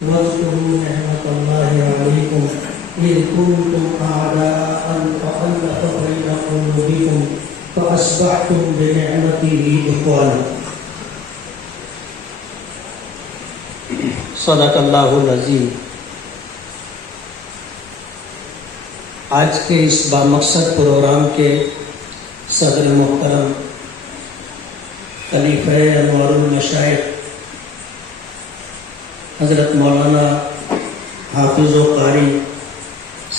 واذكروا نعمة الله عليكم إذ كنتم أعداء فألف بين قلوبكم فأصبحتم بنعمته إخوانا. صدق اللہ العظیم. آج کے اس بامقصد پروگرام کے صدر محترم خلیفہ انوار المشائخ حضرت مولانا حافظ و قاری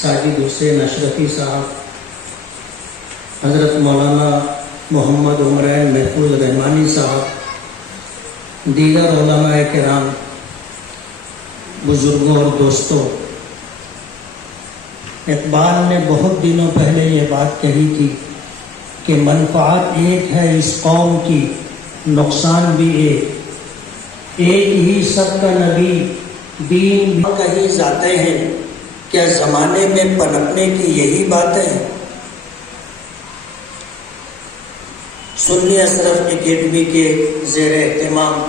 ساجد حسین اشرفی صاحب، حضرت مولانا محمد عمرین محفوظ رحمانی صاحب، دیگر علماء کرام، بزرگوں اور دوستوں، اقبال نے بہت دنوں پہلے یہ بات کہی تھی کہ منفعت ایک ہے اس قوم کی، نقصان بھی ایک ہی سب کا نبی دین بھی کہیں جاتے ہیں. کیا زمانے میں پنپنے کی یہی بات ہے؟ سنی اشرف اکیڈمی کے زیر اہتمام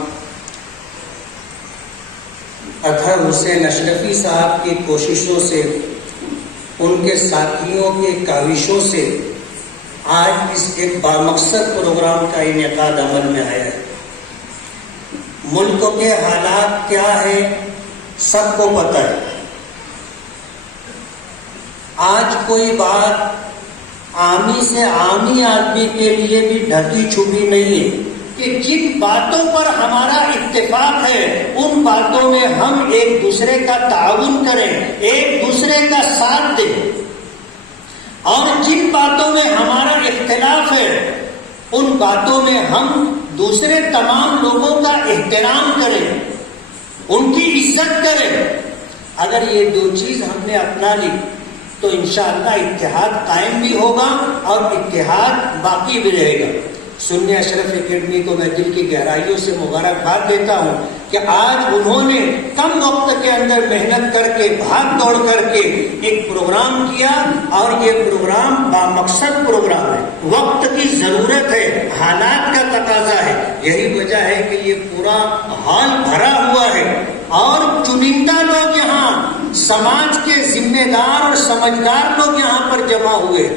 اطہر حسین اشرفی صاحب کی کوششوں سے، ان کے ساتھیوں کے کاوشوں سے آج اس ایک بامقصد پروگرام کا انعقاد عمل میں آیا ہے. ملک کے حالات کیا ہیں سب کو پتہ ہے. آج کوئی بات عامی سے عامی آدمی کے لیے بھی ڈھکی چھپی نہیں ہے کہ جن باتوں پر ہمارا اتفاق ہے ان باتوں میں ہم ایک دوسرے کا تعاون کریں، ایک دوسرے کا ساتھ دیں، اور جن باتوں میں ہمارا اختلاف ہے ان باتوں میں ہم دوسرے تمام لوگوں کا احترام کریں، ان کی عزت کریں. اگر یہ دو چیز ہم نے اپنا لی تو انشاءاللہ اتحاد قائم بھی ہوگا اور اتحاد باقی بھی رہے گا. سنی اشرف اکیڈمی کو میں دل کی گہرائیوں سے مبارکباد دیتا ہوں کہ آج انہوں نے کم وقت کے اندر محنت کر کے، بھاگ دوڑ کر کے ایک پروگرام کیا، اور یہ پروگرام بامقصد پروگرام ہے. وقت کی ضرورت ہے، حالات کا تقاضا ہے. یہی وجہ ہے کہ یہ پورا ہال بھرا ہوا ہے اور چنندہ لوگ یہاں، سماج کے ذمہ دار اور سمجھدار لوگ یہاں پر جمع ہوئے.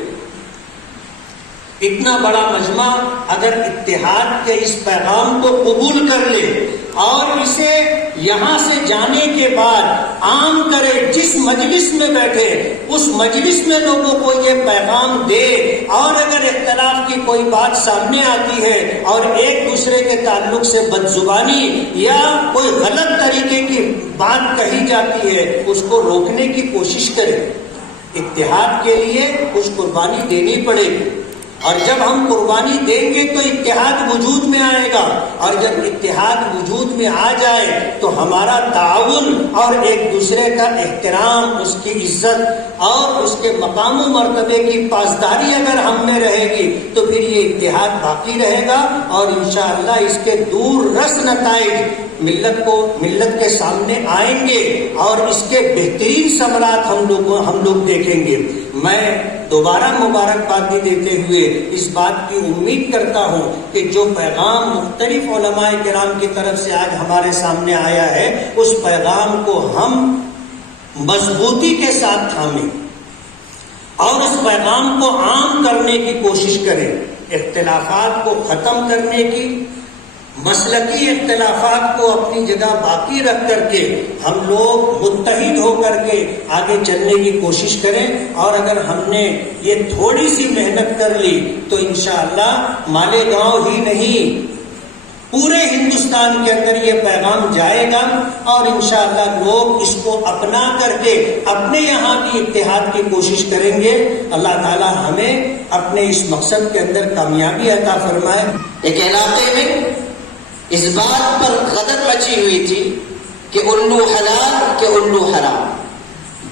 اتنا بڑا مجمع اگر اتحاد کے اس پیغام کو قبول کر لے اور اسے یہاں سے جانے کے بعد عام کرے، جس مجلس میں بیٹھے اس مجلس میں لوگوں کو یہ پیغام دے، اور اگر اختلاف کی کوئی بات سامنے آتی ہے اور ایک دوسرے کے تعلق سے بدزبانی یا کوئی غلط طریقے کی بات کہی جاتی ہے اس کو روکنے کی کوشش کرے. اتحاد کے لیے کچھ قربانی دینی پڑے گی، اور جب ہم قربانی دیں گے تو اتحاد وجود میں آئے گا، اور جب اتحاد وجود میں آ جائے تو ہمارا تعاون اور ایک دوسرے کا احترام، اس کی عزت اور اس کے مقام و مرتبے کی پاسداری اگر ہم میں رہے گی تو پھر یہ اتحاد باقی رہے گا، اور انشاءاللہ اس کے دور رس نتائج ملت کے سامنے آئیں گے اور اس کے بہترین ثمرات ہم لوگ دیکھیں گے. میں دوبارہ مبارکبادی دیتے ہوئے اس بات کی امید کرتا ہوں کہ جو پیغام مختلف علماء کرام کی طرف سے آج ہمارے سامنے آیا ہے اس پیغام کو ہم مضبوطی کے ساتھ تھامیں اور اس پیغام کو عام کرنے کی کوشش کریں. اختلافات کو ختم کرنے کی، مسلکی اختلافات کو اپنی جگہ باقی رکھ کر کے ہم لوگ متحد ہو کر کے آگے چلنے کی کوشش کریں. اور اگر ہم نے یہ تھوڑی سی محنت کر لی تو انشاءاللہ مالیگاؤں ہی نہیں پورے ہندوستان کے اندر یہ پیغام جائے گا، اور انشاءاللہ لوگ اس کو اپنا کر کے اپنے یہاں بھی اتحاد کی کوشش کریں گے. اللہ تعالی ہمیں اپنے اس مقصد کے اندر کامیابی عطا فرمائے. ایک علاقے میں اس بات پر غضب مچی ہوئی تھی کہ الو حلال کہ الو حرام.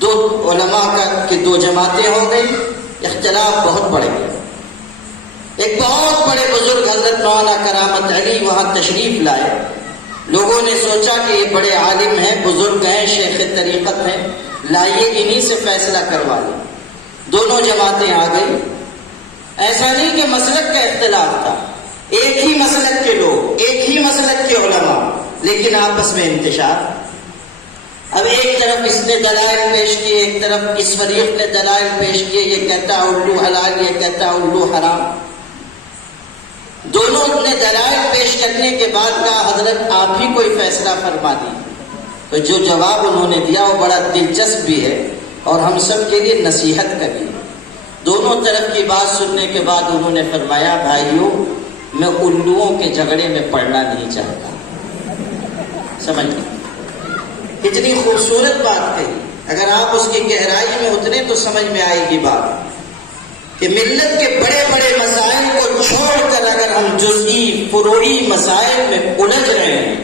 دو علماء کے دو جماعتیں ہو گئی, اختلاف بہت بڑھ گیا. ایک بہت بڑے بزرگ حضرت مولانا کرامت علی وہاں تشریف لائے. لوگوں نے سوچا کہ یہ بڑے عالم ہیں, بزرگ ہیں, شیخ طریقت ہیں, لائیے انہی سے فیصلہ کروا لیں. دونوں جماعتیں آ گئی. ایسا نہیں کہ مسلک کا اختلاف تھا, ایک ہی مسلک کے لوگ, ایک ہی مسلک کے علماء, لیکن آپس میں انتشار. اب ایک طرف اس نے دلائل پیش کیے, ایک طرف اس فریق نے دلائل پیش کیے, یہ کہتا الو حلال, یہ کہتا الو حرام. دونوں نے دلائل پیش کرنے کے بعد کہا حضرت آپ ہی کوئی فیصلہ فرما دی. تو جو جواب انہوں نے دیا وہ بڑا دلچسپ بھی ہے اور ہم سب کے لیے نصیحت کا بھی. دونوں طرف کی بات سننے کے بعد انہوں نے فرمایا بھائیوں میں الوؤں کے جھگڑے میں پڑنا نہیں چاہتا. سمجھ گئے؟ اتنی خوبصورت بات کہی, اگر آپ اس کی گہرائی میں اترے تو سمجھ میں آئے گی بات کہ ملت کے بڑے بڑے مسائل کو چھوڑ کر اگر ہم جزئی فروعی مسائل میں الجھ رہے ہیں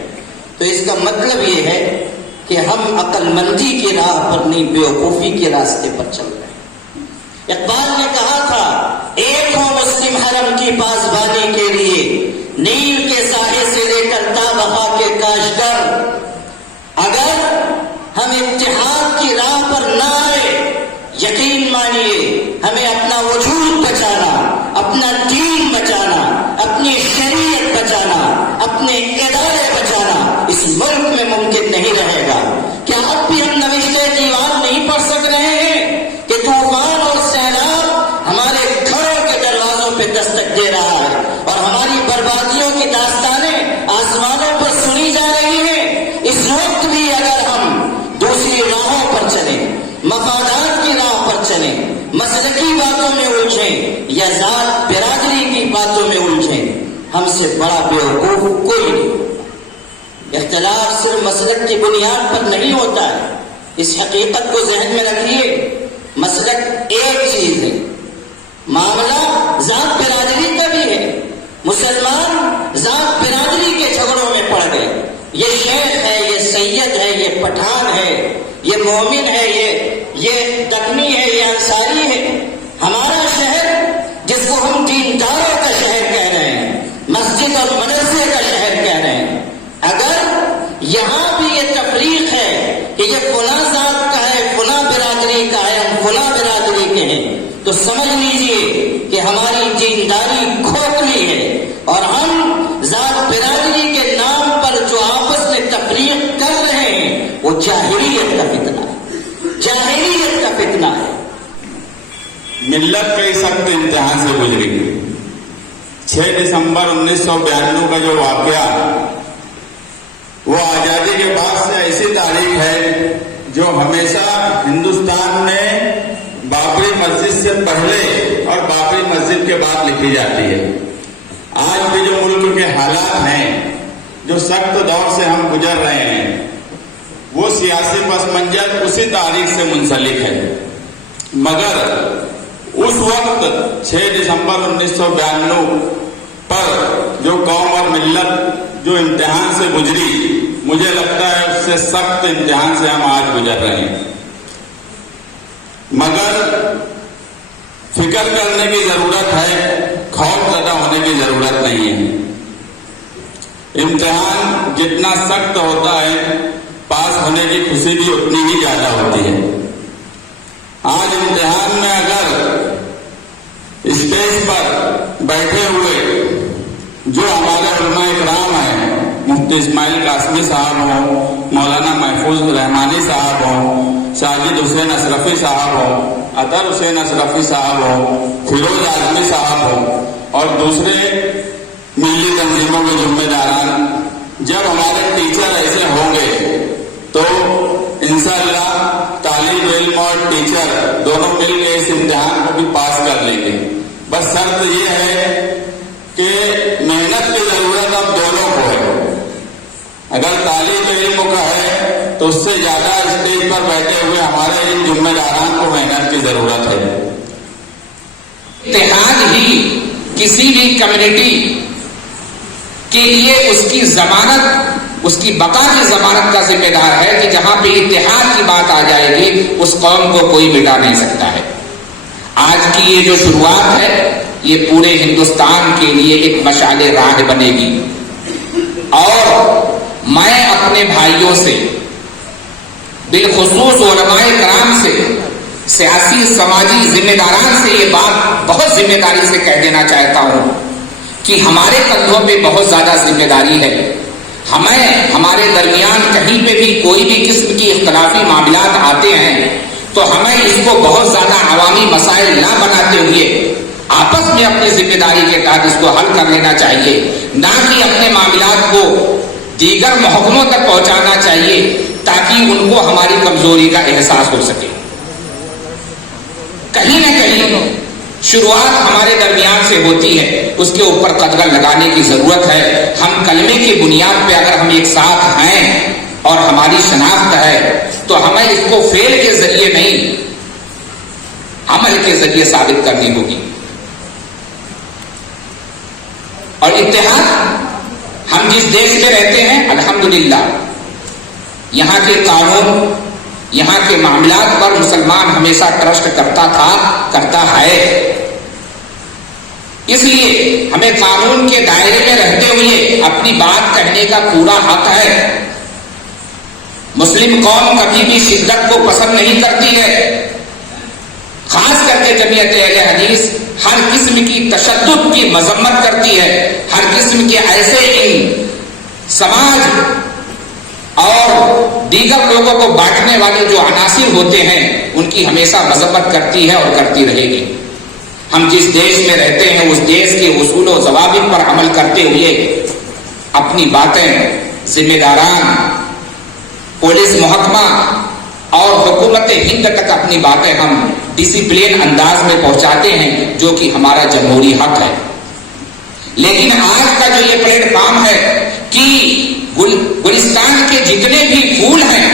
تو اس کا مطلب یہ ہے کہ ہم عقل مندی کی راہ پر نہیں, بیوقوفی کے راستے پر چل رہے ہیں. اقبال نے کہا تھا ایک ہو مسلم حرم کی پاسبانی کے لیے, نیل کے ساحے سے لے کر تا وفا کے کاشگر. اگر ہم اتحاد کی راہ پر نہ آئے, یقین مانیے ہمیں اپنا وجود بچانا, اپنا دین بچانا, اپنی شریعت بچانا, اپنے ادارے بچانا اس ملک میں ممکن نہیں رہے گا. کیا اب بھی ہم نوشتے دیوان نہیں پڑھ سک رہے ہیں کہ طوفان اور سیلاب ہمارے گھروں کے دروازوں پہ دستک دے رہا ہے اور ہماری بربادیوں کی داستانیں آسمانوں پر سنی جا رہی ہیں. اس وقت بھی اگر ہم دوسری راہوں پر چلیں, مفادات کی راہ پر چلیں, مسلکی باتوں میں الجھیں یا ذات برادری کی باتوں میں الجھیں, ہم سے بڑا بیوقوف کوئی نہیں. اختلاف صرف مسلک کی بنیاد پر نہیں ہوتا ہے, اس حقیقت کو ذہن میں رکھیے. مسلک ایک چیز ہے, معاملہ ذات برادری کا بھی ہے. مسلمان ذات برادری کے جھگڑوں میں پڑ گئے. یہ شیخ ہے, یہ سید ہے, یہ پٹھان ہے, یہ مومن ہے, یہ دکنی ہے, یہ انصاری ہے. ہمارا شہر جس کو ہم دینداروں کا شہر کہہ رہے ہیں, مسجد اور مدرسے کا شہر کہہ رہے ہیں, اگر یہاں بھی یہ تفریق ہے کہ یہ فلاں ذات کا ہے, فلاں برادری کا ہے, ہم فلاں برادری کے ہیں, تو سمجھ لیجئے کہ ہماری دینداری کھوکھلی ہے اور ہم ذات برادری کے نام پر جو آپس میں تفریق کر رہے ہیں وہ جاہلیت کا فتنہ ہے, جاہلیت کا فتنہ ہے. ملت کئی سخت امتحان سے گزری. 6 دسمبر 1992 کا جو واقعہ وہ آزادی کے بعد سے ایسی تاریخ ہے جو ہمیشہ ہندوستان میں بابری مسجد سے پہلے اور بابری مسجد کے بعد لکھی جاتی ہے. آج بھی جو ملک کے حالات ہیں, جو سخت دور سے ہم گزر رہے ہیں, وہ سیاسی پس منظر اسی تاریخ سے منسلک ہے. مگر اس وقت 6 دسمبر 1992 پر جو قوم اور ملت جو امتحان سے گزری, مجھے لگتا ہے اس سے سخت امتحان سے ہم آج گزر رہے ہیں. مگر فکر کرنے کی ضرورت ہے, خوف زدہ ہونے کی ضرورت نہیں ہے. امتحان جتنا سخت ہوتا ہے پاس ہونے کی خوشی بھی اتنی ہی زیادہ ہوتی ہے. آج امتحان میں اگر اسٹیج پر بیٹھے ہوئے جو ہمارے علماء اکرام ہیں, مفتی اسماعیل قاسمی صاحب ہوں, مولانا محفوظ رحمانی صاحب ہوں, ساجد حسین اشرفی صاحب ہوں, اطہر حسین اشرفی صاحب ہوں, فیروز اعظمی صاحب ہوں اور دوسرے ملی تنظیموں کے ذمہ داران, جب ہمارے ٹیچر ایسے ہوں گے تو انشاءاللہ طالب علم اور ٹیچر دونوں مل کے اس امتحان کو بھی پاس کر لیں گے. بس شرط یہ ہے کہ محنت کی ضرورت اب دونوں کو ہے. اگر طالب علم کا ہے تو اس سے زیادہ اسٹیج پر بیٹھے ہوئے ہمارے ان ذمہ داران کو محنت کی ضرورت ہے. اتحاد ہی کسی بھی کمیونٹی کے لیے اس کی ضمانت، اس کی بقا کی ضمانت کا ذمہ دار ہے کہ جہاں پہ اتحاد کی بات آ جائے گی اس قوم کو کوئی مٹا نہیں سکتا ہے۔ آج کی یہ جو شروعات ہے یہ پورے ہندوستان کے لیے ایک مشعل راہ بنے گی، اور میں اپنے بھائیوں سے، بالخصوص علماء کرام سے، سیاسی سماجی ذمہ داران سے یہ بات بہت ذمہ داری سے کہہ دینا چاہتا ہوں کہ ہمارے کندھوں پہ بہت زیادہ ذمہ داری ہے۔ ہمیں ہمارے درمیان کہیں پہ بھی کوئی بھی قسم کی اختلافی معاملات آتے ہیں تو ہمیں اس کو بہت زیادہ عوامی مسائل نہ بناتے ہوئے آپس میں اپنی ذمہ داری کے تحت اس کو حل کر لینا چاہیے، نہ کہ اپنے معاملات کو دیگر محکموں تک پہنچانا چاہیے تاکہ ان کو ہماری کمزوری کا احساس ہو سکے۔ کہیں نہ کہیں شروعات ہمارے درمیان سے ہوتی ہے، اس کے اوپر قدغن لگانے کی ضرورت ہے۔ ہم کلمے کی بنیاد پہ اگر ہم ایک ساتھ ہیں اور ہماری شناخت ہے تو ہمیں اس کو فعل کے ذریعے نہیں، عمل کے ذریعے ثابت کرنی ہوگی۔ اور اتحاد، ہم جس دیش میں رہتے ہیں الحمدللہ یہاں کے قانون، یہاں کے معاملات پر مسلمان ہمیشہ ٹرسٹ کرتا تھا، کرتا ہے۔ اس لیے ہمیں قانون کے دائرے میں رہتے ہوئے اپنی بات کہنے کا پورا حق ہے۔ مسلم قوم کبھی بھی شدت کو پسند نہیں کرتی ہے، خاص کر کے جمعیت اہل حدیث ہر قسم کی تشدد کی مذمت کرتی ہے، ہر قسم کے ایسے سماج اور دیگر لوگوں کو بانٹنے والے جو عناصر ہوتے ہیں ان کی ہمیشہ مذمت کرتی ہے اور کرتی رہے گی۔ ہم جس دیش میں رہتے ہیں اس دیش کے اصول و ضوابط پر عمل کرتے ہوئے اپنی باتیں ذمہ داران، پولیس محکمہ اور حکومت ہند تک اپنی باتیں ہم ڈسپلین انداز میں پہنچاتے ہیں جو کہ ہمارا جمہوری حق ہے۔ لیکن آج کا جو یہ پلیٹ فارم ہے کہ گلستان کے جتنے بھی پھول ہیں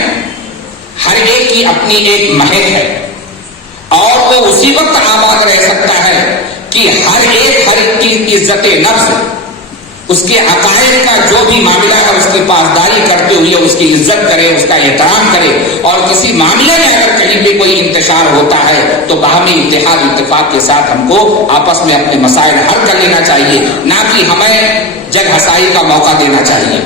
ہر ایک کی اپنی ایک مہک ہے، اور وہ اسی وقت آباد رہ سکتا ہے کہ ہر ایک کی عزت نفس، اس کے عقائد کا جو بھی معاملہ ہے اس کی پاسداری کرتے ہوئے اس کی عزت کرے، اس کا احترام کرے، اور کسی معاملے میں اگر کہیں پہ کوئی انتشار ہوتا ہے تو باہمی اتحاد اتفاق کے ساتھ ہم کو آپس میں اپنے مسائل حل کر لینا چاہیے، نہ کہ ہمیں جگ ہسائی کا موقع دینا چاہیے۔